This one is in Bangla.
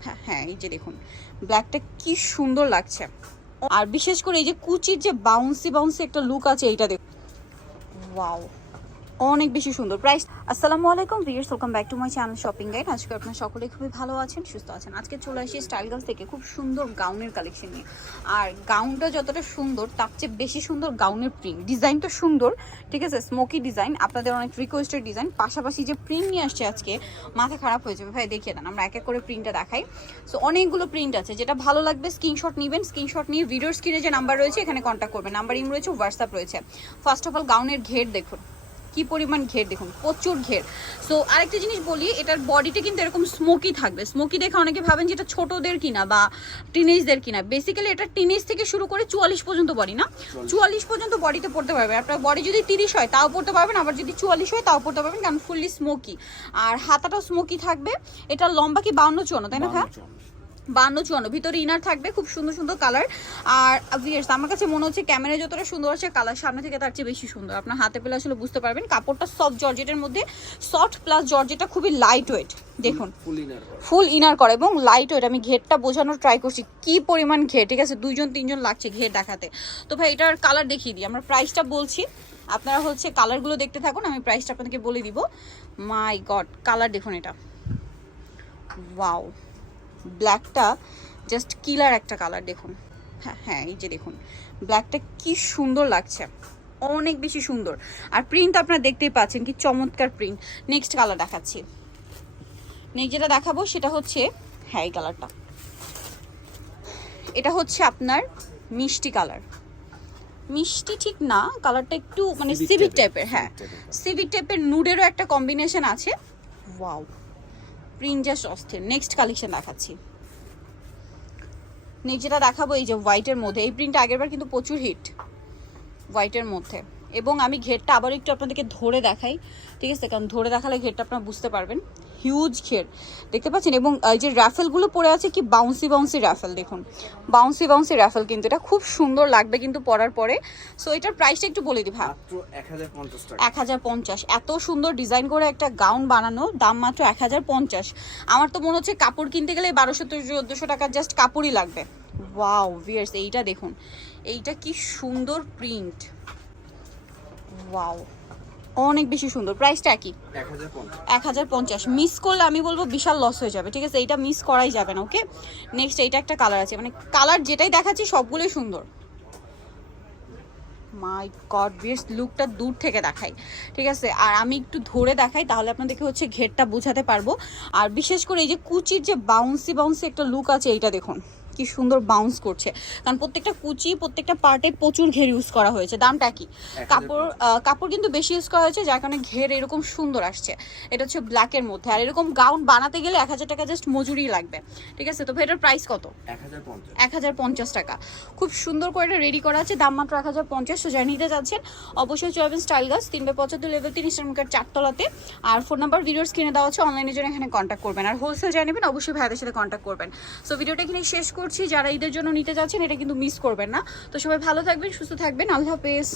হ্যাঁ হ্যাঁ এই যে দেখুন ব্ল্যাকটা কি সুন্দর লাগছে। আর বিশেষ করে এই যে কুচির যে বাউন্সি বাউন্সি একটা লুক আছে, এইটা দেখুন। ওয়াও অনেক বেশি সুন্দর। প্রাইস আসসালামু আলাইকুম viewers welcome back to my channel shopping guide আজকে আপনারা সকলে খুবই ভালো আছেন, সুস্থ আছেন। আজকে চলে আসি স্টাইল গার্লস থেকে খুব সুন্দর গাউনের কালেকশন নিয়ে। আর গাউনটা যতটা সুন্দর, তার চেয়ে বেশি সুন্দর গাউনের প্রিন্ট ডিজাইন তো সুন্দর, ঠিক আছে? স্মোকি ডিজাইন আপনাদের অনেক রিকোয়েস্টেড ডিজাইন পাশাপাশি যে প্রিন্ট নিয়ে আসছে আজকে, মাথা খারাপ হয়ে যাবে। ভাই, দেখিয়ে দেন, আমরা এক এক করে প্রিন্টটা দেখাই। সো অনেকগুলো প্রিন্ট আছে। যেটা ভালো লাগবে স্ক্রিনশট নেবেন। স্ক্রিনশট নিয়ে ভিডিওর স্ক্রিনে যে নাম্বার রয়েছে, এখানে কন্ট্যাক্ট করবেন। নাম্বার ইম রয়েছে হোয়াটসঅ্যাপ রয়েছে। ফার্স্ট অফ অল গাউনের ঘের দেখুন। কি পরিমাণ ঘের দেখুন প্রচুর ঘের। সো আরেকটা জিনিস বলি এটার বডিটা কিন্তু এরকম স্মোকি থাকবে। স্মোকি দেখে অনেকে ভাবেন যে এটা ছোটদের কিনা বা টিনেজদের কিনা। বেসিক্যালি এটা টিনেজ থেকে শুরু করে চুয়াল্লিশ পর্যন্ত বডি না? চুয়াল্লিশ। পর্যন্ত বডিতে পড়তে পারবে। আপনার বডি যদি তিরিশ হয় তাও পড়তে পারবেন। আবার যদি চুয়াল্লিশ হয় তাও পড়তে পারবেন। কারণ ফুললি স্মোকি আর হাতাটাও স্মোকি থাকবে। এটা লম্বা কি বাউন্ন চুয়ান্ন তাই না হ্যাঁ বান্ন চুয়ান্ন। ভিতরে ইনার থাকবে খুব সুন্দর সুন্দর কালার আর ভিয়ার্স আমার কাছে মনে হচ্ছে ক্যামেরা যতটা সুন্দর আছে কালার সামনে থেকে তার চেয়ে বেশি সুন্দর। আপনার হাতে পেলে আসলে বুঝতে পারবেন কাপড়টা সফট জর্জেটের মধ্যে সফট প্লাস জর্জেটটা খুবই লাইট ওয়েট দেখুন ফুল ইনার করা। এবং লাইট ওয়েট আমি ঘেরটা বোঝানোর ট্রাই করছি কি পরিমাণ ঘের? ঠিক আছে দুইজন তিনজন লাগছে ঘের দেখাতে। তো ভাই এটার কালার দেখিয়ে দিই। আমরা প্রাইসটা বলছি আপনারা হচ্ছে কালারগুলো দেখতে থাকুন আমি প্রাইসটা আপনাদেরকে বলে দিব। মাই গড কালার দেখুন এটা। ওয়াও ব্ল্যাকটা জাস্ট কিলার একটা কালার দেখুন। হ্যাঁ হ্যাঁ এই যে দেখুন। ব্ল্যাকটা কি সুন্দর লাগছে। অনেক বেশি সুন্দর। আর প্রিন্ট আপনারা দেখতেই পাচ্ছেন কি চমৎকার প্রিন্ট নেক্সট কালার দেখাচ্ছি। নেক্সট যেটা দেখাবো সেটা হচ্ছে হ্যাঁ এই কালারটা এটা হচ্ছে আপনার মিষ্টি কালার মিষ্টি ঠিক না কালারটা একটু মানে সিভিক টাইপের হ্যাঁ। সিভিক টাইপের নুডেরও একটা কম্বিনেশন আছে। ওয়াও প্রিন্ট জাস্ট অস্থির নেক্সট কালেকশন দেখাচ্ছি। নেক্সট যেটা দেখাবো, এই যে হোয়াইটের মধ্যে। এই প্রিন্টটা আগেরবার কিন্তু প্রচুর হিট হোয়াইটের মধ্যে। এবং আমি ঘেরটা আবার একটু আপনাদেরকে ধরে দেখাই ঠিক আছে? কারণ ধরে দেখালে ঘেরটা আপনারা বুঝতে পারবেন। হিউজ ঘের। দেখতে পাচ্ছেন? এবং এই যে র্যাফেলগুলো পরে আছে কি বাউন্সি বাউন্সি র্যাফেল দেখুন। বাউন্সি বাউন্সি র্যাফেল কিন্তু এটা খুব সুন্দর লাগবে কিন্তু পরার পরে। সো এটার প্রাইসটা একটু বলে দিই ভাই। মাত্র 1050 এক হাজার পঞ্চাশ। এত সুন্দর ডিজাইন করে একটা গাউন বানানো দাম মাত্র এক হাজার পঞ্চাশ। আমার তো মনে হচ্ছে কাপড় কিনতে গেলে বারোশো চোদ্দোশো টাকার জাস্ট কাপড়ই লাগবে। ওয়াও ভিয়ার্স এইটা দেখুন। এইটা কি সুন্দর প্রিন্ট ওয়াও। অনেক বেশি সুন্দর। প্রাইসটা কি 1050 এক হাজার পঞ্চাশ। মিস করলে আমি বলব বিশাল লস হয়ে যাবে ঠিক আছে? এইটা মিস করাই যাবে না ওকে নেক্সট এইটা একটা কালার আছে। মানে কালার যেটাই দেখাচ্ছি সবগুলোই সুন্দর। মাই গড বিয়ার্স লুকটা দূর থেকে দেখাই ঠিক আছে? আর আমি একটু ধরে দেখাই তাহলে আপনাদেরকে হচ্ছে ঘেরটা বোঝাতে পারব। আর বিশেষ করে এই যে কুচির যে বাউন্সি বাউন্সি একটা লুক আছে এইটা দেখুন। কি সুন্দর বাউন্স করছে। কারণ প্রত্যেকটা কুচি প্রত্যেকটা পার্টে প্রচুর ঘের ইউজ করা হয়েছে। দামটা কি? কাপড় কাপড় কিন্তু বেশি ইউজ করা হয়েছে যার কারণে ঘের এরকম সুন্দর আসছে। এটা হচ্ছে ব্ল্যাকের মধ্যে। আর এরকম গাউন বানাতে গেলে এক হাজার টাকা জাস্ট মজুরি লাগবে। ঠিক আছে? তো এটার প্রাইস কত? 1050 এক হাজার পঞ্চাশ টাকা। খুব সুন্দর করে এটা রেডি করা আছে দাম মাত্র এক হাজার পঞ্চাশ। যারা নিতে যাচ্ছেন অবশ্যই চলবেন স্টাইল গাছ তিন বাই পঁচাত্তর লেভেল তিন ইস্টার চারতলাতে। আর ফোন নাম্বার ভিডিওর স্ক্রিনে দেওয়া আছে অনলাইনের জন্য এখানে কন্ট্যাক্ট করবেন। আর হোলসেল যারা নেবেন অবশ্যই ভাইদের সাথে কন্ট্যাক্ট করবেন। সো ভিডিওটা এখানে শেষ করছি, যারা ঈদের জন্য নিতে যাচ্ছেন, এটা কিন্তু মিস করবেন না। তো সবাই ভালো থাকবেন, সুস্থ থাকবেন। আল্লাহ হাফেজ।